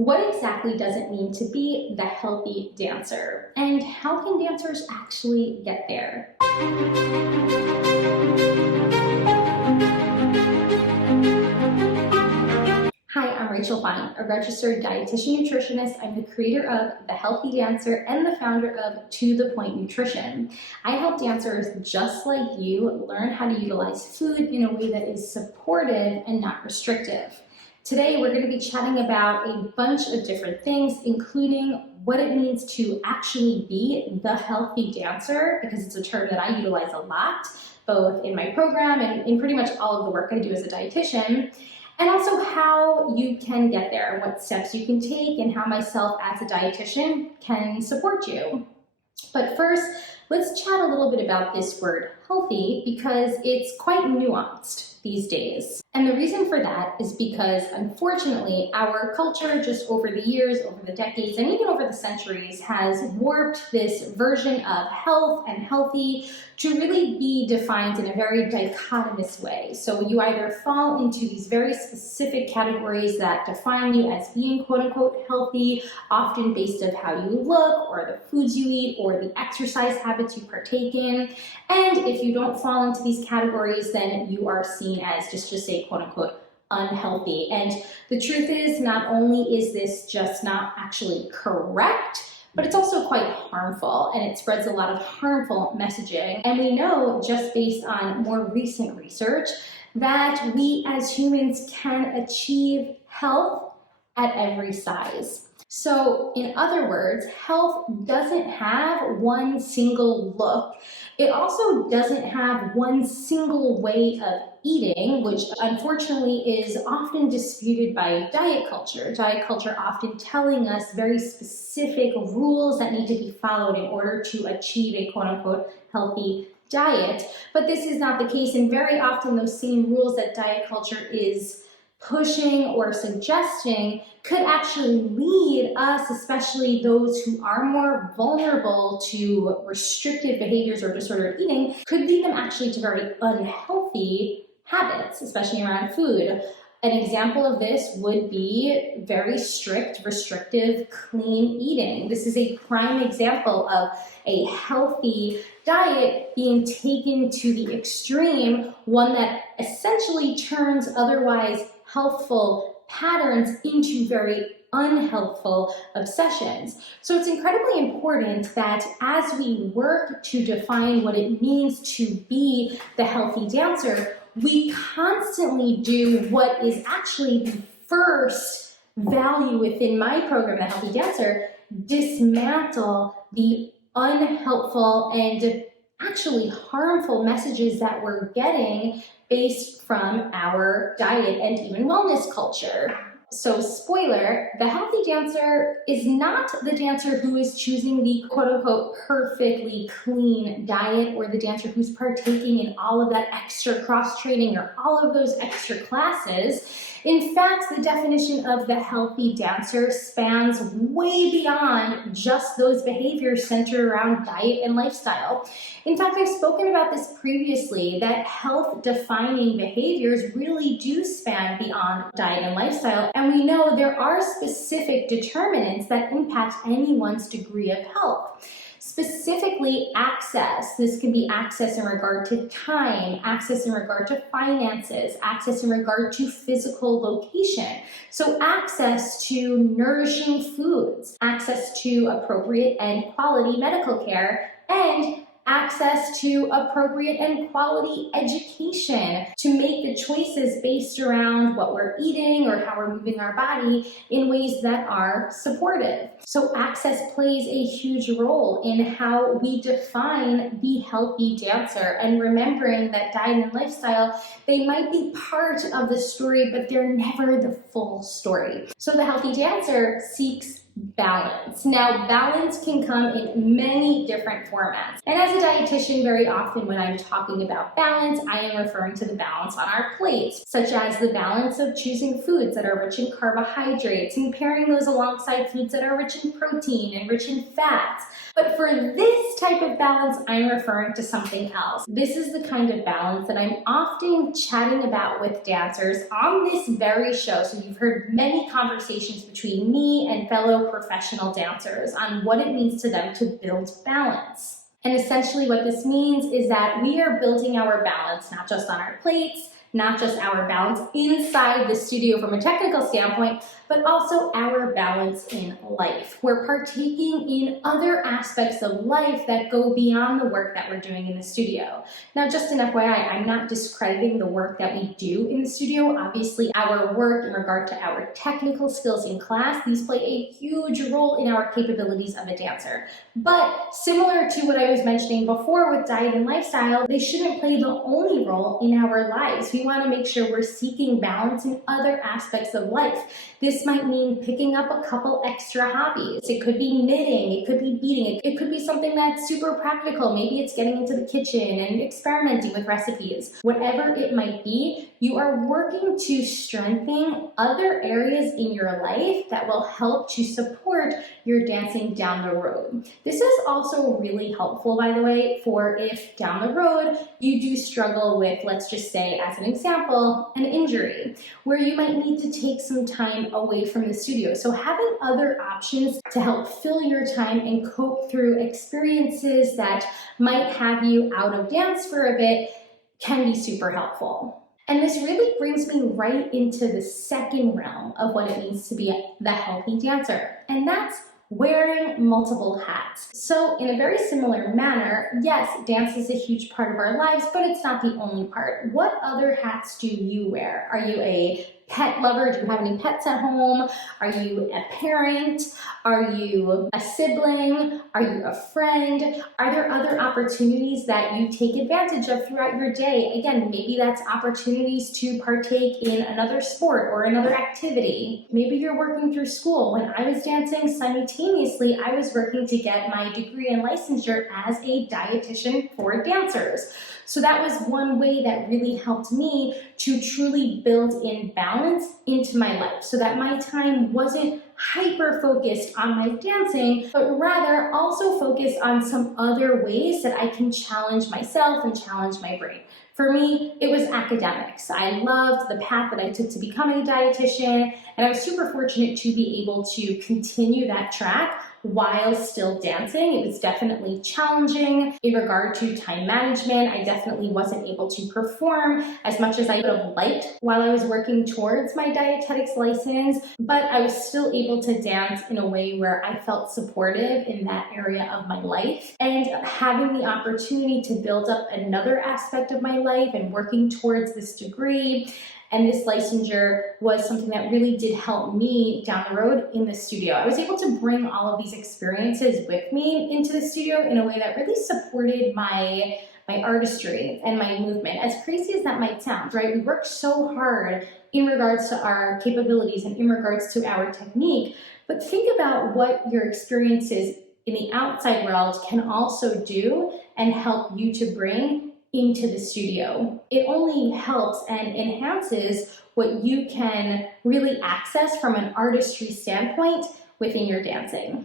What exactly does it mean to be the healthy dancer? And how can dancers actually get there? Hi, I'm Rachel Fine, a registered dietitian nutritionist. I'm the creator of The Healthy Dancer and the founder of To The Point Nutrition. I help dancers just like you learn how to utilize food in a way that is supportive and not restrictive. Today, we're going to be chatting about a bunch of different things, including what it means to actually be the healthy dancer, because it's a term that I utilize a lot, both in my program and in pretty much all of the work I do as a dietitian. And also how you can get there, what steps you can take, and how myself as a dietitian can support you. But first, let's chat a little bit about this word healthy because it's quite nuanced these days. And the reason for that is because, unfortunately, our culture just over the years, over the decades, and even over the centuries has warped this version of health and healthy to really be defined in a very dichotomous way. So you either fall into these very specific categories that define you as being quote unquote healthy, often based on how you look or the foods you eat or the exercise habits you partake in. And if you don't fall into these categories, then you are seen as, just to say quote unquote, unhealthy. And the truth is, not only is this just not actually correct, but it's also quite harmful, and it spreads a lot of harmful messaging. And we know, just based on more recent research, that we as humans can achieve health at every size. So in other words, health doesn't have one single look. It also doesn't have one single way of eating, which unfortunately is often disputed by diet culture. Diet culture often telling us very specific rules that need to be followed in order to achieve a quote-unquote healthy diet. But this is not the case, and very often those same rules that diet culture is pushing or suggesting could actually lead us, especially those who are more vulnerable to restrictive behaviors or disordered eating, could lead them actually to very unhealthy habits, especially around food. An example of this would be very strict, restrictive, clean eating. This is a prime example of a healthy diet being taken to the extreme, one that essentially turns otherwise healthful patterns into very unhealthful obsessions. So it's incredibly important that as we work to define what it means to be the healthy dancer, we constantly do what is actually the first value within my program, The Healthy Dancer, dismantle the unhelpful and actually harmful messages that we're getting based from our diet and even wellness culture. So spoiler, the healthy dancer is not the dancer who is choosing the quote-unquote perfectly clean diet, or the dancer who's partaking in all of that extra cross-training or all of those extra classes. In fact, the definition of the healthy dancer spans way beyond just those behaviors centered around diet and lifestyle. In fact, I've spoken about this previously, that health-defining behaviors really do span beyond diet and lifestyle, and we know there are specific determinants that impact anyone's degree of health. Specifically, access. This can be access in regard to time, access in regard to finances, access in regard to physical location. So access to nourishing foods, access to appropriate and quality medical care, and access to appropriate and quality education to make the choices based around what we're eating or how we're moving our body in ways that are supportive. So access plays a huge role in how we define the healthy dancer, and remembering that diet and lifestyle, they might be part of the story, but they're never the full story. So the healthy dancer seeks balance. Now, balance can come in many different formats. And as a dietitian, very often when I'm talking about balance, I am referring to the balance on our plates, such as the balance of choosing foods that are rich in carbohydrates and pairing those alongside foods that are rich in protein and rich in fats. But for this type of balance, I'm referring to something else. This is the kind of balance that I'm often chatting about with dancers on this very show. So you've heard many conversations between me and fellow professional dancers on what it means to them to build balance. And essentially what this means is that we are building our balance, not just on our plates, not just our balance inside the studio from a technical standpoint, but also our balance in life. We're partaking in other aspects of life that go beyond the work that we're doing in the studio. Now, just an FYI, I'm not discrediting the work that we do in the studio. Obviously, our work in regard to our technical skills in class, these play a huge role in our capabilities of a dancer. But similar to what I was mentioning before with diet and lifestyle, they shouldn't play the only role in our lives. We want to make sure we're seeking balance in other aspects of life. This might mean picking up a couple extra hobbies. It could be knitting, it could be beading, it could be something that's super practical. Maybe it's getting into the kitchen and experimenting with recipes. Whatever it might be, you are working to strengthen other areas in your life that will help to support your dancing down the road. This is also really helpful, by the way, for if down the road you do struggle with, let's just say as an example, an injury, where you might need to take some time away from the studio. So having other options to help fill your time and cope through experiences that might have you out of dance for a bit can be super helpful. And this really brings me right into the second realm of what it means to be the healthy dancer, and that's wearing multiple hats. So in a very similar manner, yes, dance is a huge part of our lives, but it's not the only part. What other hats do you wear? Are you a pet lover? Do you have any pets at home? Are you a parent? Are you a sibling? Are you a friend? Are there other opportunities that you take advantage of throughout your day? Again, maybe that's opportunities to partake in another sport or another activity. Maybe you're working through school. When I was dancing, simultaneously, I was working to get my degree and licensure as a dietitian for dancers. So that was one way that really helped me to truly build in balance into my life so that my time wasn't hyper focused on my dancing, but rather also focused on some other ways that I can challenge myself and challenge my brain. For me, it was academics. I loved the path that I took to becoming a dietitian, and I was super fortunate to be able to continue that track while still dancing. It was definitely challenging in regard to time management. I definitely wasn't able to perform as much as I would have liked while I was working towards my dietetics license, but I was still able to dance in a way where I felt supportive in that area of my life. And having the opportunity to build up another aspect of my life and working towards this degree and this licensure was something that really did help me down the road in the studio. I was able to bring all of these experiences with me into the studio in a way that really supported my artistry and my movement. As crazy as that might sound, right? We worked so hard in regards to our capabilities and in regards to our technique, but think about what your experiences in the outside world can also do and help you to bring into the studio. It only helps and enhances what you can really access from an artistry standpoint within your dancing.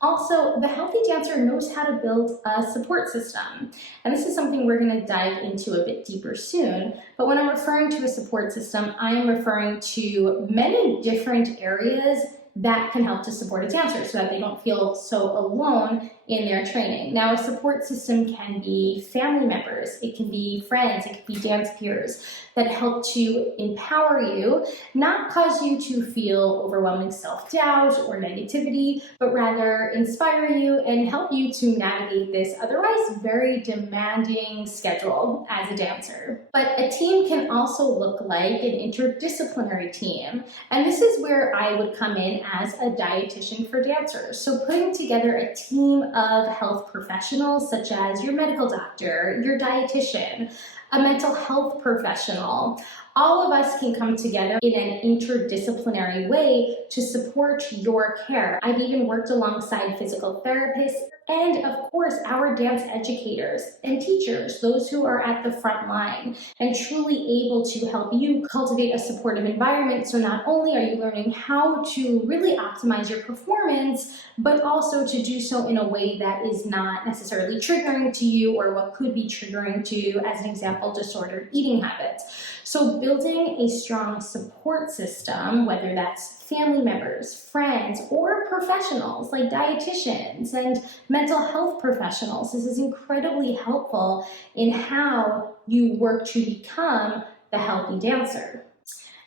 Also, the healthy dancer knows how to build a support system. And this is something we're going to dive into a bit deeper soon. But when I'm referring to a support system, I am referring to many different areas that can help to support a dancer so that they don't feel so alone in their training. Now, a support system can be family members, it can be friends, it can be dance peers that help to empower you, not cause you to feel overwhelming self-doubt or negativity, but rather inspire you and help you to navigate this otherwise very demanding schedule as a dancer. But a team can also look like an interdisciplinary team, and this is where I would come in as a dietitian for dancers. So putting together a team of health professionals such as your medical doctor, your dietitian, a mental health professional, all of us can come together in an interdisciplinary way to support your care. I've even worked alongside physical therapists and, of course, our dance educators and teachers, those who are at the front line and truly able to help you cultivate a supportive environment. So not only are you learning how to really optimize your performance, but also to do so in a way that is not necessarily triggering to you or what could be triggering to you, as an example, disordered eating habits. So building a strong support system, whether that's family members, friends, or professionals like dietitians and mental health professionals, this is incredibly helpful in how you work to become the healthy dancer.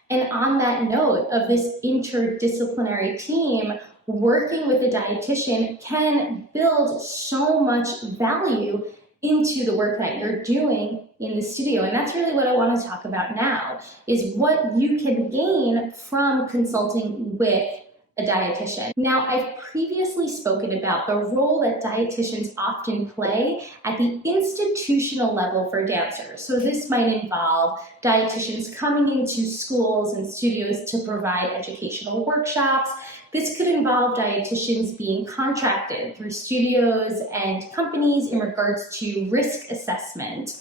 And on that note of this interdisciplinary team, working with a dietitian can build so much value into the work that you're doing in the studio. And that's really what I want to talk about now, is what you can gain from consulting with a dietitian. Now, I've previously spoken about the role that dietitians often play at the institutional level for dancers. So this might involve dietitians coming into schools and studios to provide educational workshops. This could involve dietitians being contracted through studios and companies in regards to risk assessment.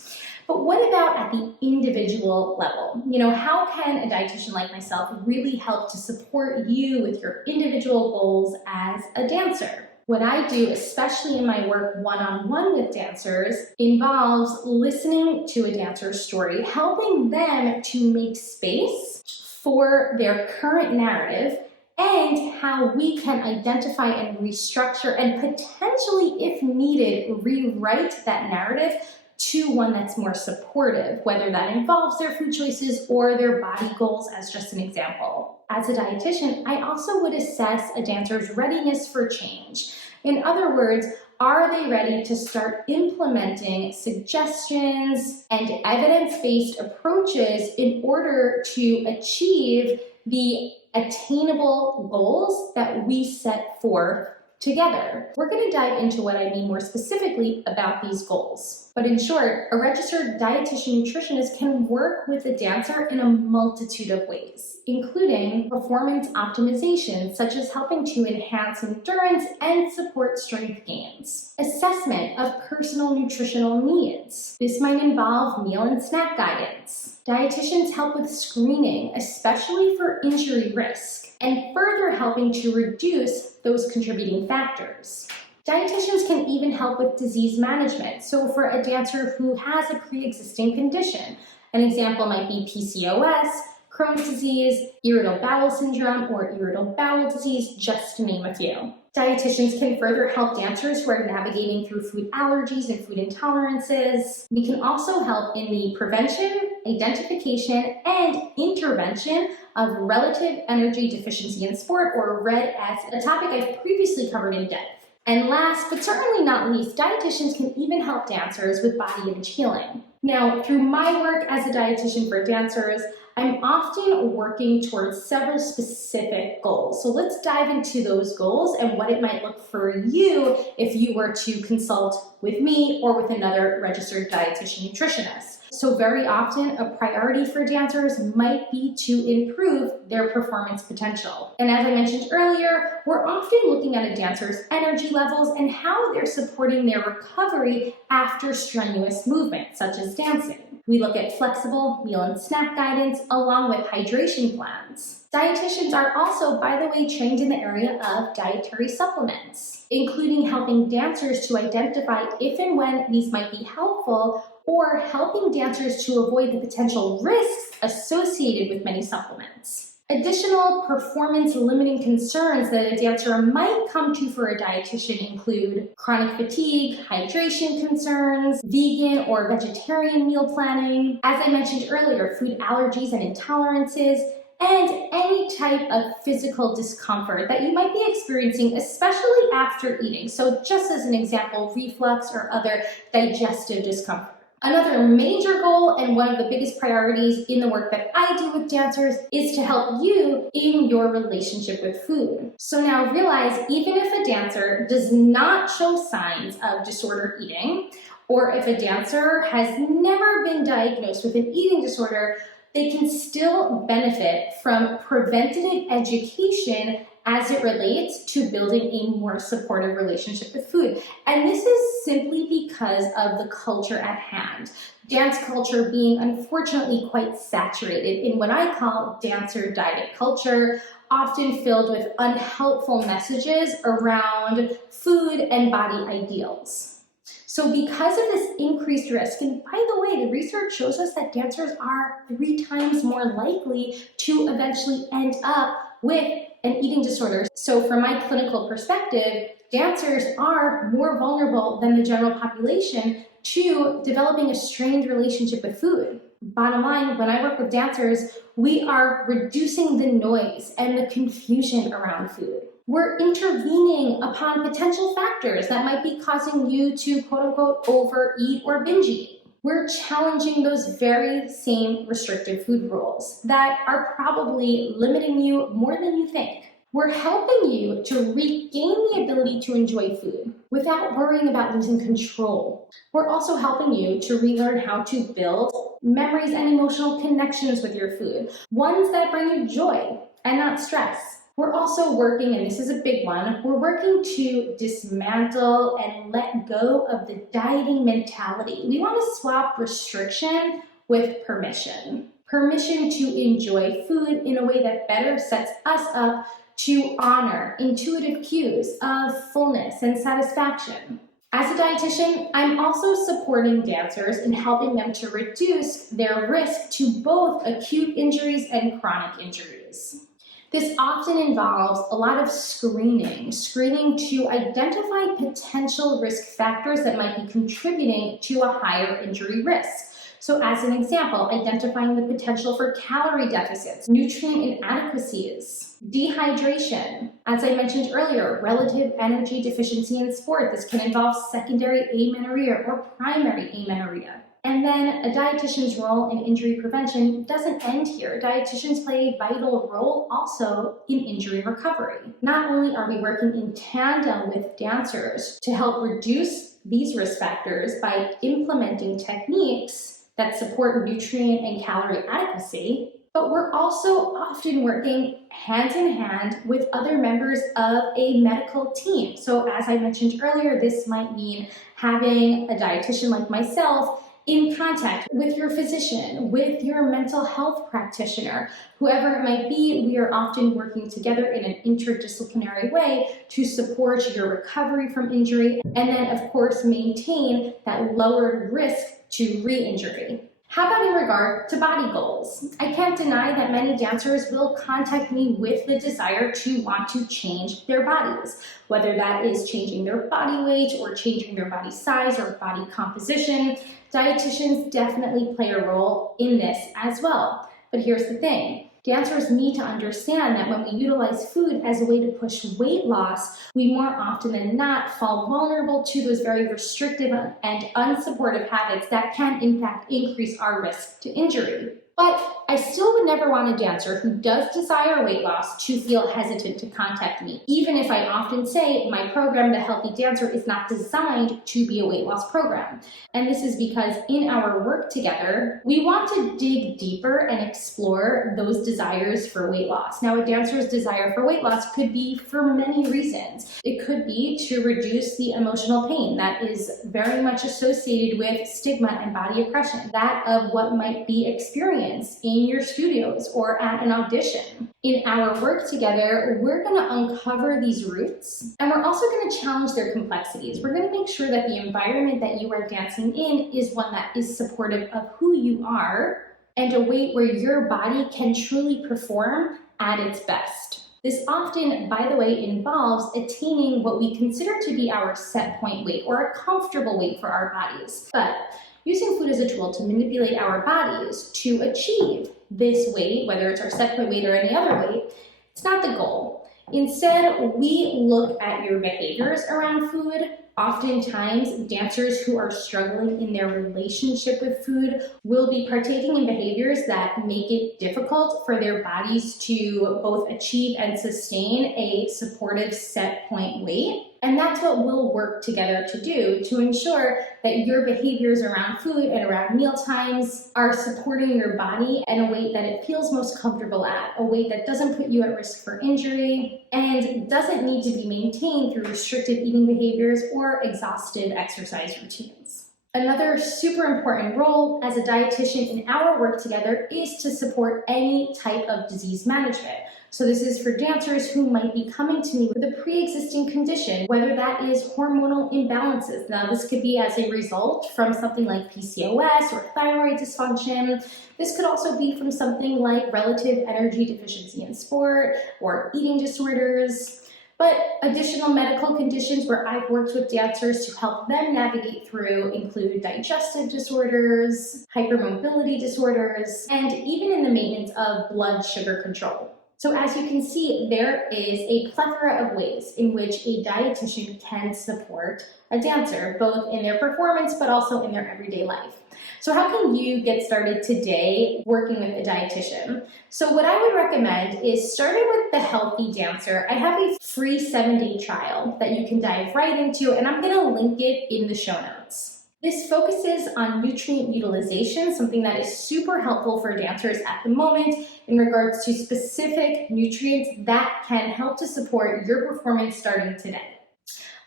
But what about at the individual level? How can a dietitian like myself really help to support you with your individual goals as a dancer? What I do, especially in my work one-on-one with dancers, involves listening to a dancer's story, helping them to make space for their current narrative, and how we can identify and restructure and potentially, if needed, rewrite that narrative to one that's more supportive, whether that involves their food choices or their body goals, as just an example. As a dietitian, I also would assess a dancer's readiness for change. In other words, are they ready to start implementing suggestions and evidence-based approaches in order to achieve the attainable goals that we set forth together? We're going to dive into what I mean more specifically about these goals. But in short, a registered dietitian nutritionist can work with a dancer in a multitude of ways, including performance optimization, such as helping to enhance endurance and support strength gains. Assessment of personal nutritional needs. This might involve meal and snack guidance. Dietitians help with screening, especially for injury risk, and further helping to reduce those contributing factors. Dietitians can even help with disease management. So for a dancer who has a pre-existing condition, an example might be PCOS, Crohn's disease, irritable bowel syndrome, or irritable bowel disease, just to name a few. Dietitians can further help dancers who are navigating through food allergies and food intolerances. We can also help in the prevention, identification, and intervention of relative energy deficiency in sport, or RED-S, a topic I've previously covered in depth. And last, but certainly not least, dietitians can even help dancers with body image healing. Now, through my work as a dietitian for dancers, I'm often working towards several specific goals. So let's dive into those goals and what it might look for you if you were to consult with me or with another registered dietitian nutritionist. So very often, a priority for dancers might be to improve their performance potential. And as I mentioned earlier, we're often looking at a dancer's energy levels and how they're supporting their recovery after strenuous movement, such as dancing. We look at flexible meal and snack guidance along with hydration plans. Dietitians are also, by the way, trained in the area of dietary supplements, including helping dancers to identify if and when these might be helpful, or helping dancers to avoid the potential risks associated with many supplements. Additional performance-limiting concerns that a dancer might come to for a dietitian include chronic fatigue, hydration concerns, vegan or vegetarian meal planning, as I mentioned earlier, food allergies and intolerances, and any type of physical discomfort that you might be experiencing, especially after eating. So just as an example, reflux or other digestive discomfort. Another major goal and one of the biggest priorities in the work that I do with dancers is to help you in your relationship with food. So now realize, even if a dancer does not show signs of disordered eating, or if a dancer has never been diagnosed with an eating disorder, they can still benefit from preventative education as it relates to building a more supportive relationship with food. And this is simply because of the culture at hand. Dance culture being unfortunately quite saturated in what I call dancer diet culture, often filled with unhelpful messages around food and body ideals. So because of this increased risk, and by the way, the research shows us that dancers are 3 times more likely to eventually end up with an eating disorder. So from my clinical perspective, dancers are more vulnerable than the general population to developing a strained relationship with food. Bottom line, when I work with dancers, we are reducing the noise and the confusion around food. We're intervening upon potential factors that might be causing you to quote unquote overeat or binge eat. We're challenging those very same restrictive food rules that are probably limiting you more than you think. We're helping you to regain the ability to enjoy food without worrying about losing control. We're also helping you to relearn how to build memories and emotional connections with your food, ones that bring you joy and not stress. We're also working, and this is a big one, we're working to dismantle and let go of the dieting mentality. We want to swap restriction with permission. Permission to enjoy food in a way that better sets us up to honor intuitive cues of fullness and satisfaction. As a dietitian, I'm also supporting dancers in helping them to reduce their risk to both acute injuries and chronic injuries. This often involves a lot of screening to identify potential risk factors that might be contributing to a higher injury risk. So as an example, identifying the potential for calorie deficits, nutrient inadequacies, dehydration. As I mentioned earlier, relative energy deficiency in sport. This can involve secondary amenorrhea or primary amenorrhea. And then a dietitian's role in injury prevention doesn't end here. Dietitians play a vital role also in injury recovery. Not only are we working in tandem with dancers to help reduce these risk factors by implementing techniques that support nutrient and calorie adequacy, but we're also often working hand in hand with other members of a medical team. So as I mentioned earlier, this might mean having a dietitian like myself in contact with your physician, with your mental health practitioner, whoever it might be. We are often working together in an interdisciplinary way to support your recovery from injury and then, of course, maintain that lowered risk to re-injury. How about in regard to body goals? I can't deny that many dancers will contact me with the desire to want to change their bodies, whether that is changing their body weight or changing their body size or body composition. Dietitians definitely play a role in this as well. But here's the thing. Dancers need to understand that when we utilize food as a way to push weight loss, we more often than not fall vulnerable to those very restrictive and unsupportive habits that can in fact increase our risk to injury. But I still would never want a dancer who does desire weight loss to feel hesitant to contact me, even if I often say my program, The Healthy Dancer, is not designed to be a weight loss program. And this is because in our work together, we want to dig deeper and explore those desires for weight loss. Now, a dancer's desire for weight loss could be for many reasons. It could be to reduce the emotional pain that is very much associated with stigma and body oppression, that of what might be experienced in your studios or at an audition. In our work together, we're going to uncover these roots, and we're also going to challenge their complexities. We're going to make sure that the environment that you are dancing in is one that is supportive of who you are and a way where your body can truly perform at its best. This often, by the way, involves attaining what we consider to be our set point weight or a comfortable weight for our bodies. But using food as a tool to manipulate our bodies to achieve this weight, whether it's our set point weight or any other weight, it's not the goal. Instead, we look at your behaviors around food Oftentimes, dancers who are struggling in their relationship with food will be partaking in behaviors that make it difficult for their bodies to both achieve and sustain a supportive set point weight. And that's what we'll work together to do to ensure that your behaviors around food and around meal times are supporting your body in a weight that it feels most comfortable at, a weight that doesn't put you at risk for injury and doesn't need to be maintained through restrictive eating behaviors or exhaustive exercise routines. Another super important role as a dietitian in our work together is to support any type of disease management. So this is for dancers who might be coming to me with a pre-existing condition, whether that is hormonal imbalances. Now, this could be as a result from something like PCOS or thyroid dysfunction. This could also be from something like relative energy deficiency in sport or eating disorders. But additional medical conditions where I've worked with dancers to help them navigate through include digestive disorders, hypermobility disorders, and even in the maintenance of blood sugar control. So as you can see, there is a plethora of ways in which a dietitian can support a dancer, both in their performance but also in their everyday life. So how can you get started today working with a dietitian? So what I would recommend is starting with the Healthy Dancer. I have a free 7-day trial that you can dive right into, and I'm going to link it in the show notes. This focuses on nutrient utilization, something that is super helpful for dancers at the moment in regards to specific nutrients that can help to support your performance starting today.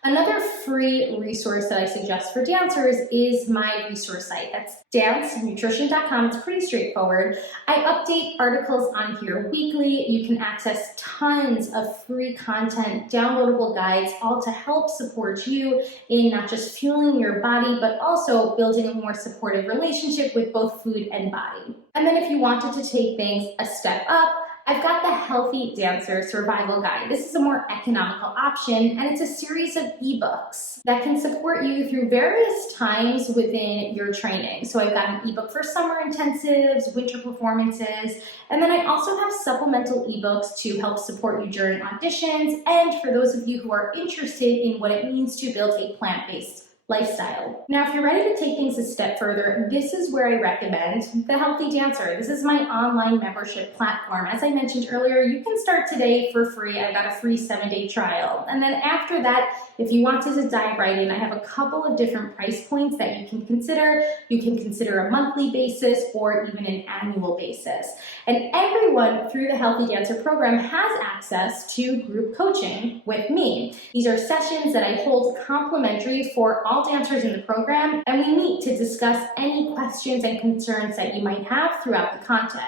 Another free resource that I suggest for dancers is my resource site. That's dancenutrition.com. It's pretty straightforward. I update articles on here weekly. You can access tons of free content, downloadable guides, all to help support you in not just fueling your body, but also building a more supportive relationship with both food and body. And then if you wanted to take things a step up, I've got the Healthy Dancer Survival Guide. This is a more economical option, and it's a series of ebooks that can support you through various times within your training. So I've got an ebook for summer intensives, winter performances, and then I also have supplemental ebooks to help support you during auditions, and for those of you who are interested in what it means to build a plant-based lifestyle. Now, if you're ready to take things a step further, this is where I recommend the Healthy Dancer. This is my online membership platform. As I mentioned earlier, you can start today for free. I've got a free 7-day trial. And then after that, if you wanted to dive right in, I have a couple of different price points that you can consider. You can consider a monthly basis or even an annual basis. And everyone through the Healthy Dancer program has access to group coaching with me. These are sessions that I hold complimentary for all dancers in the program, and we meet to discuss any questions and concerns that you might have throughout the content.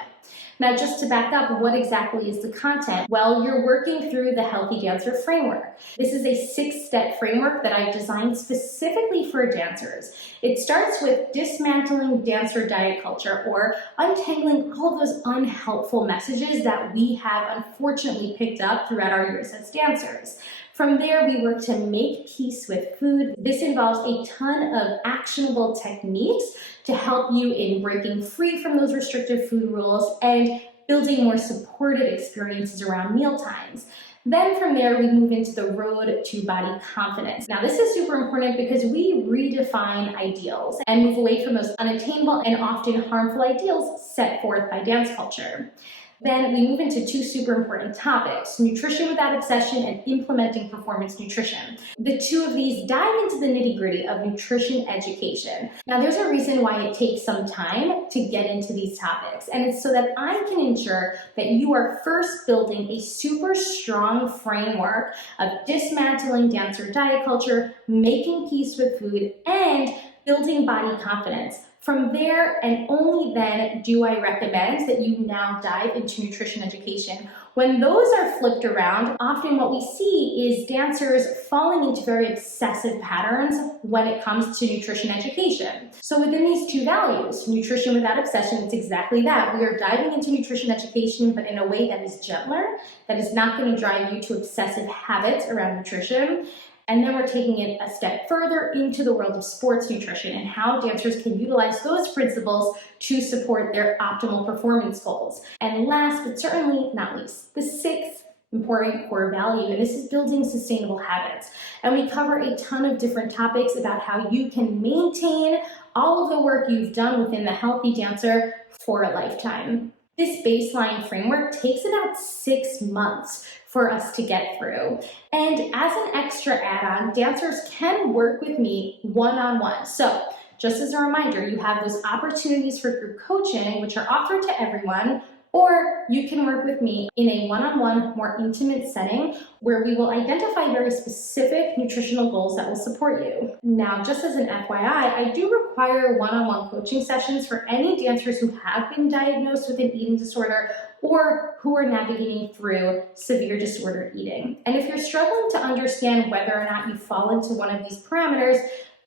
Now, just to back up, what exactly is the content? Well, you're working through the Healthy Dancer framework. This is a 6-step framework that I designed specifically for dancers. It starts with dismantling dancer diet culture, or untangling all of those unhelpful messages that we have unfortunately picked up throughout our years as dancers. From there, we work to make peace with food. This involves a ton of actionable techniques to help you in breaking free from those restrictive food rules and building more supportive experiences around meal times. Then from there, we move into the road to body confidence. Now, this is super important because we redefine ideals and move away from those unattainable and often harmful ideals set forth by dance culture. Then we move into 2 super important topics: nutrition without obsession and implementing performance nutrition. The 2 of these dive into the nitty-gritty of nutrition education. Now, there's a reason why it takes some time to get into these topics, and it's so that I can ensure that you are first building a super strong framework of dismantling dancer diet culture, making peace with food, and building body confidence. From there, and only then, do I recommend that you now dive into nutrition education. When those are flipped around, often what we see is dancers falling into very obsessive patterns when it comes to nutrition education. So within these 2 values, nutrition without obsession, it's exactly that. We are diving into nutrition education, but in a way that is gentler, that is not going to drive you to obsessive habits around nutrition. And then we're taking it a step further into the world of sports nutrition and how dancers can utilize those principles to support their optimal performance goals. And last but certainly not least, the 6th important core value, and this is building sustainable habits. And we cover a ton of different topics about how you can maintain all of the work you've done within the Healthy Dancer for a lifetime. This baseline framework takes about 6 months for us to get through. And as an extra add-on, dancers can work with me one-on-one. So just as a reminder, you have those opportunities for group coaching, which are offered to everyone, or you can work with me in a one-on-one, more intimate setting where we will identify very specific nutritional goals that will support you. Now, just as an FYI, I do require one-on-one coaching sessions for any dancers who have been diagnosed with an eating disorder or who are navigating through severe disordered eating. And if you're struggling to understand whether or not you fall into one of these parameters,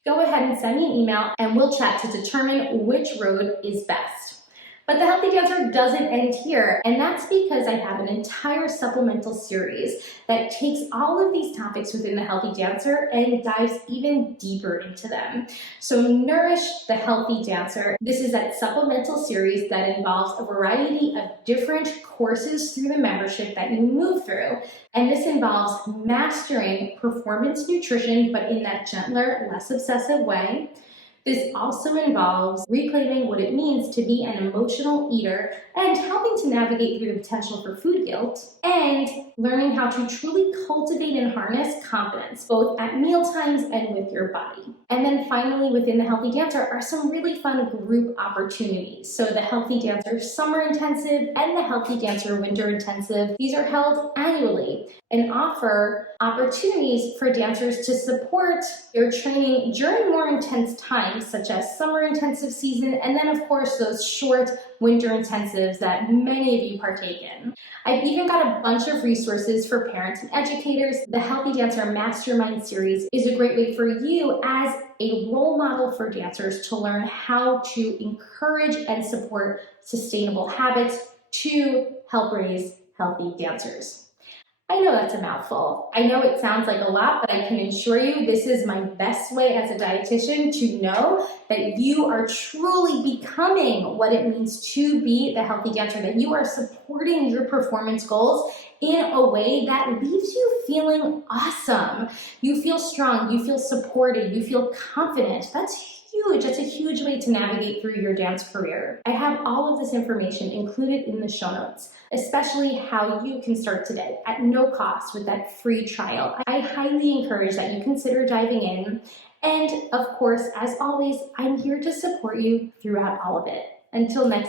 go ahead and send me an email and we'll chat to determine which road is best. But the Healthy Dancer doesn't end here, and that's because I have an entire supplemental series that takes all of these topics within the Healthy Dancer and dives even deeper into them. So Nourish the Healthy Dancer. This is that supplemental series that involves a variety of different courses through the membership that you move through. And this involves mastering performance nutrition, but in that gentler, less obsessive way. This also involves reclaiming what it means to be an emotional eater and helping to navigate through the potential for food guilt, and learning how to truly cultivate and harness confidence, both at meal times and with your body. And then finally, within the Healthy Dancer are some really fun group opportunities. So the Healthy Dancer Summer Intensive and the Healthy Dancer Winter Intensive, these are held annually and offer opportunities for dancers to support their training during more intense times, such as summer intensive season, and then of course those short winter intensives that many of you partake in. I've even got a bunch of resources for parents and educators. The Healthy Dancer Mastermind series is a great way for you as a role model for dancers to learn how to encourage and support sustainable habits to help raise healthy dancers. I know that's a mouthful. I know it sounds like a lot, but I can assure you this is my best way as a dietitian to know that you are truly becoming what it means to be the Healthy Dancer, that you are supporting your performance goals in a way that leaves you feeling awesome. You feel strong, you feel supported, you feel confident. That's huge. It's a huge way to navigate through your dance career. I have all of this information included in the show notes, especially how you can start today at no cost with that free trial. I highly encourage that you consider diving in. And of course, as always, I'm here to support you throughout all of it. Until next time.